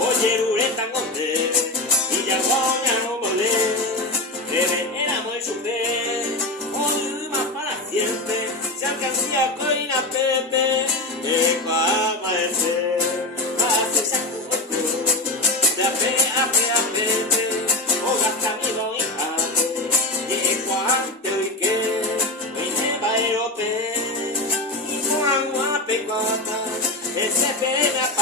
Oye, Rureta Conde, y ya voy a volver. Éramos el super, hoy más para siempre. Se alcancía coina Pepe, que va a aparecer. Va a ser saco de a Pepe, o gasta amigo y padre. Y es cuánto y que, hoy me va a erope. Y con agua pecata, ese pena.